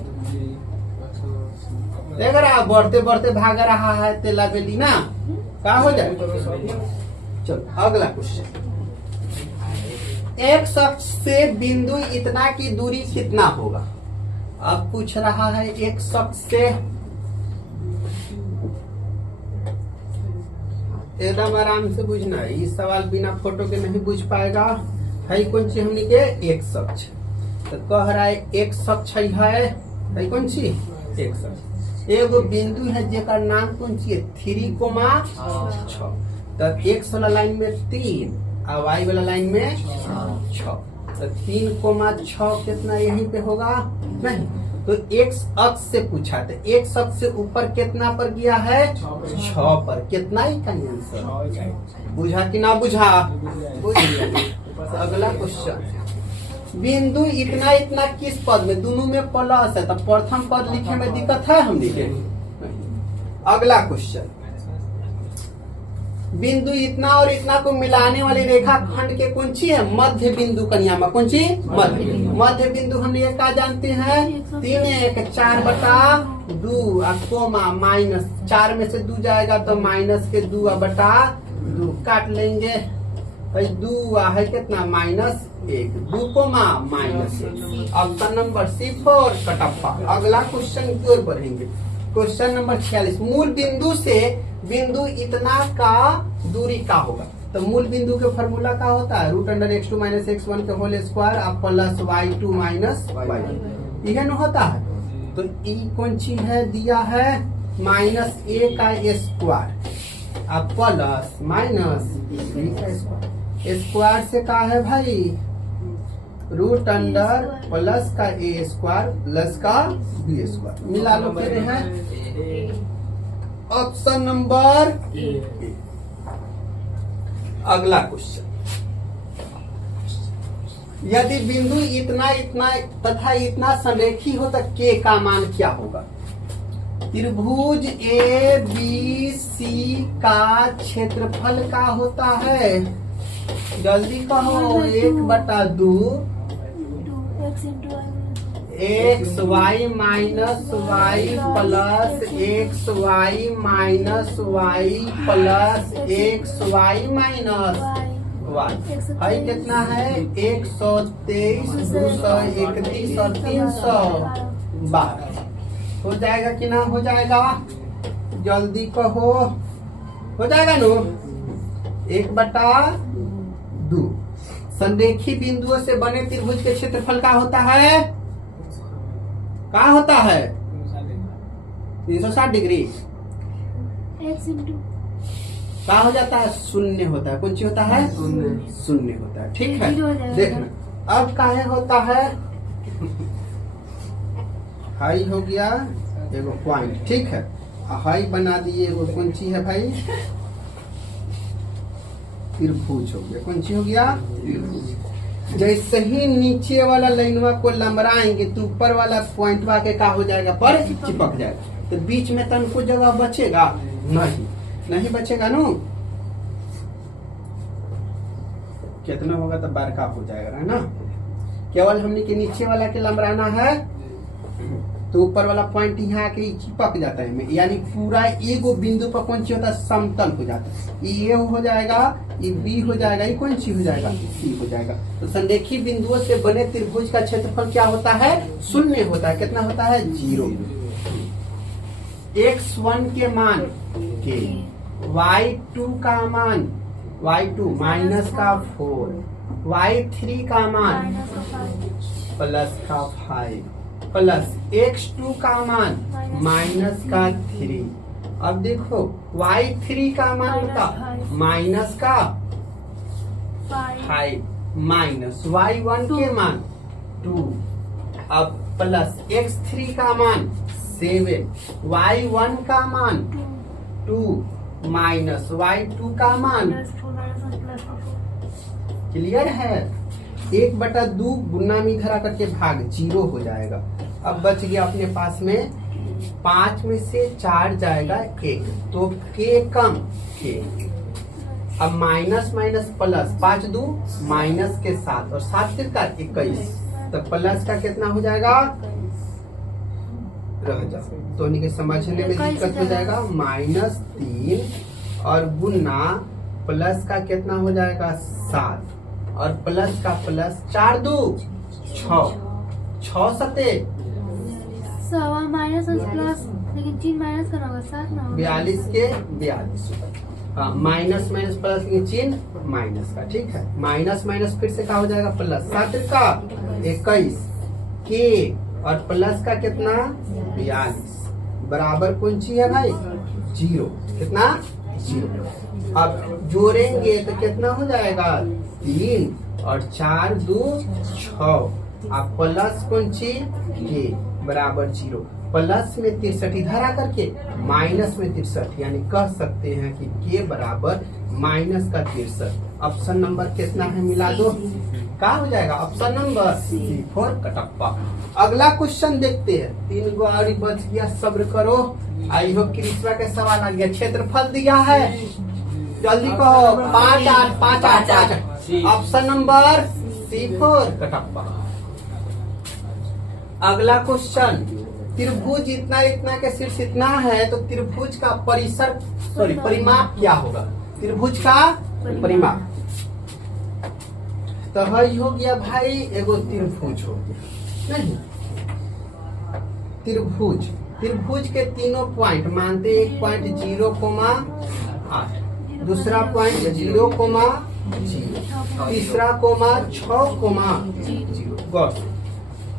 देख रहा, बढ़ते बढ़ते भाग रहा है तेला बेली ना, क्या हो जाए। चलो अगला क्वेश्चन, एक शख्स से बिंदु इतना की दूरी कितना होगा? अब पूछ रहा है एक शख्स से, एकदम आराम से बुझना है। ये सवाल बिना फोटो के नहीं बुझ पाएगा। है कौन सी? हमने के एक शख्स। तो कह रहा है एक शख्स है कौन सी? एक शख्स। एगो बिंदु है जेकर नाम कौन सी है? 3,6। तो x वाला लाइन में 3 और y वाला लाइन में 6। तो 3,6 कितना यहीं पे होगा? नहीं, तो x अक्ष से पूछा था, x अक्ष से ऊपर कितना पर गया है? 6 पर। कितना ही का आंसर? बुझा कि ना बुझा? बुझ गया। अगला क्वेश्चन, बिंदु इतना इतना किस पद में? दोनों में प्लस है, तो प्रथम पद लिखे में दिक्कत है हम लिखे। अगला क्वेश्चन, बिंदु इतना और इतना को मिलाने वाली रेखा खंड के कौन सी है? मध्य बिंदु कन्यामा। कौन सी? मध्य बिंदु हम ये क्या जानते हैं? 3 4/2 और कोमा -4 में से 2 जाएगा तो -2 काट लेंगे। 2 है कितना? -1, 2 coma -1। Option number C4 Kattappa. अगला क्वेश्चन की ओर बढ़ेंगे। क्वेश्चन नंबर 46, मूल बिंदु से बिंदु इतना का दूरी का होगा? तो मूल बिंदु के फॉर्मूला का होता है √x2 - x1 के होल स्क्वायर और प्लस y2 - y1, यह न होता है। तो ई कौन सी है? दिया है -a का स्क्वायर और प्लस -b का स्क्वायर। स्क्वायर से का है भाई? √अंडर प्लस का a स्क्वायर प्लस का b स्क्वायर। मिला लो कहते हैं ऑप्शन नंबर ए। अगला क्वेश्चन, यदि बिंदु इतना इतना तथा इतना संरेखी हो तो के का मान क्या होगा? त्रिभुज ABC का क्षेत्रफल का होता है? जल्दी कहो। 1/2 xy minus y plus xy minus y plus xy minus y। है कितना है? 123, 231 और 312। हो जाएगा कि ना हो जाएगा? जल्दी कहो। हो जाएगा नो? 1/2। संरेखी बिंदुओं से बने त्रिभुज के क्षेत्रफल का होता है? क्या होता है? 360 डिग्री। क्या हो जाता है? 0 होता है। कौन सी होता है? 0 होता है। ठीक है, देखना अब काहे होता है? हाई हो गया एगो पॉइंट। ठीक है, हाई बना दिए एगो कौन सी है भाई? त्रिभुज हो गया। कौन सी हो गया? त्रिभुज। जैसे ही नीचे वाला लाइनवा को लंबराएंगे तो ऊपर वाला पॉइंटवा के का हो जाएगा? पर चिपक जाएगा। तो बीच में तनको जगह बचेगा नहीं बचेगा नो। कितना होगा तो बड़का हो जाएगा, है ना। केवल हमने के नीचे वाला के लंबराना है तो ऊपर वाला पॉइंट यहाँ आके चिपक जाता है, यानी पूरा एगो बिंदु पर कौन सी होता है, समतल हो जाता है। ये हो जाएगा, ये बी हो जाएगा, ये कौन सी हो जाएगा, सी हो जाएगा। तो संरेखी बिंदुओं से बने त्रिभुज का क्षेत्रफल क्या होता है, शून्य होता है। कितना होता है, 0। x1 के मान के, y2 का मान, y2 माइनस का 4, y3 का मान प्लस का 5, प्लस x2 का मान माइनस का 3। अब देखो y3 का मान का माइनस का 5, माइनस y1 के मान 2, अब प्लस x3 का मान 7, y1 का मान 2, माइनस y2 का मान। क्लियर है। 1/2 गुना में इधर आकर के भाग 0 हो जाएगा। अब बच गया अपने पास में 5 में से 4 जाएगा 1, तो k कम k। अब माइनस माइनस प्लस, 5 2 माइनस के 7 और 7 तिरका 21, तो प्लस का कितना हो जाएगा, रह जाए तो उन्हीं के समझने में दिक्कत हो जाएगा। -3 और गुना प्लस का कितना हो जाएगा 7 और प्लस का प्लस 4 2 6, 6 7 सवा माइनस प्लस, लेकिन 3 माइनस करना होगा, 7 ना होगा। 42 के 42। हाँ, माइनस माइनस प्लस के चिन्ह माइनस का, ठीक है। माइनस माइनस फिर से क्या हो जाएगा, प्लस 7 का 21 के और प्लस का कितना 42 बराबर कौन सी है भाई, 0। कितना, 0। अब जोड़ेंगे तो कितना हो जाएगा, 3 और 4 2 6, अब प्लस कौन सी के बराबर 0, प्लस में 63 इधर आकर के माइनस में 63, यानी कह सकते हैं कि के बराबर माइनस का 63। ऑप्शन नंबर कितना है, मिला दो, क्या हो जाएगा, ऑप्शन नंबर C4 कटप्पा। अगला क्वेश्चन देखते हैं। 3 गो और बच गया, सब्र करो। आई होप कृष्णा के सवाल आ गया। क्षेत्रफल दिया है, जल्दी कहो, 5 8 5 8 5। Option number C4 Kattappa. अगला क्वेश्चन, त्रिभुज इतना इतना के शीर्ष इतना है, तो त्रिभुज का परिसर परिमाप क्या होगा, त्रिभुज का परिमाप। तो हई हो गया भाई, एगो त्रिभुज हो गया, नहीं त्रिभुज। त्रिभुज के तीनों पॉइंट मानते, एक पॉइंट 0,8, दूसरा पॉइंट 0,0, तीसरा 6,0।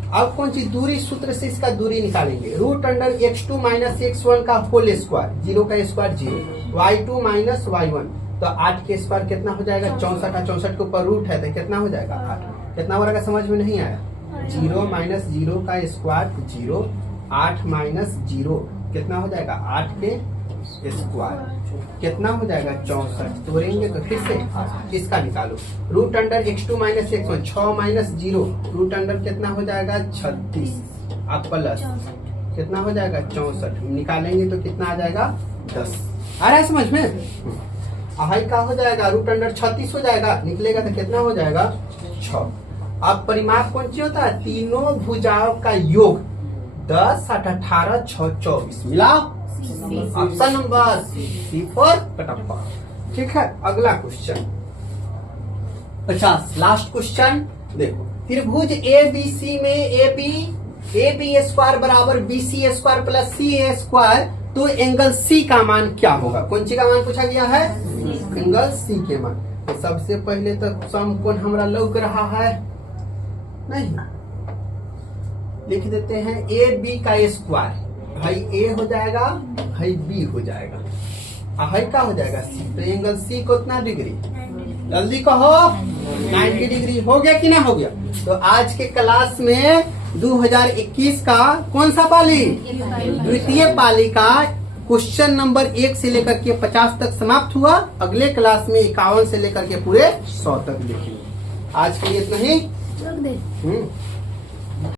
अब कौन सी दूरी सूत्र से इसका दूरी निकालेंगे, √x2 माइनस x1 का होल स्क्वायर, 0 का स्क्वायर 0, y2 माइनस y1, तो 8 के स्क्वायर कितना हो जाएगा, 64 का 64 के ऊपर रूट है तो कितना हो जाएगा 8। कितना हो रहा समझ में नहीं आया, 0 माइनस 0 का स्क्वायर 0, 8 माइनस 0 कितना हो जाएगा 8 के स्क्वायर, कितना हो जाएगा 64। तोड़ेंगे तो फिर से इसका निकालो, √x2 माइनस x1, 6 माइनस 0, √ कितना हो जाएगा 36, अब प्लस कितना हो जाएगा 64, निकालेंगे तो कितना आ जाएगा 10। आ रहा है समझ में। हाई का हो जाएगा, √ 36 हो जाएगा, निकलेगा तो कितना हो जाएगा 6। अब परिमाप कौन सी होता है, तीनों भुजाओं का योग, 10 8 18 6 24 मिला। Option number C4 Kattappa. ठीक है, अगला क्वेश्चन 50, लास्ट क्वेश्चन देखो। त्रिभुज ABC में AB स्क्वायर बराबर BC square plus CA square, तो एंगल C का मान क्या होगा। कौन सी का मान पूछा गया है, एंगल C के मान। तो सबसे पहले तो समकोण हमारा लौक रहा है, नहीं लिख देते हैं AB का स्क्वायर, भाई A हो जाएगा, भाई B हो जाएगा, भाई का हो जाएगा C। तो एंगल C कितना डिग्री, जल्दी कहो 90 डिग्री। हो गया कि ना हो गया। तो आज के क्लास में 2021 का कौन सा पाली, द्वितीय पाली का क्वेश्चन नंबर 1 से लेकर के 50 तक समाप्त हुआ। अगले क्लास में 51 से लेकर के पूरे 100 तक देखेंगे। आज के लिए इतना ही।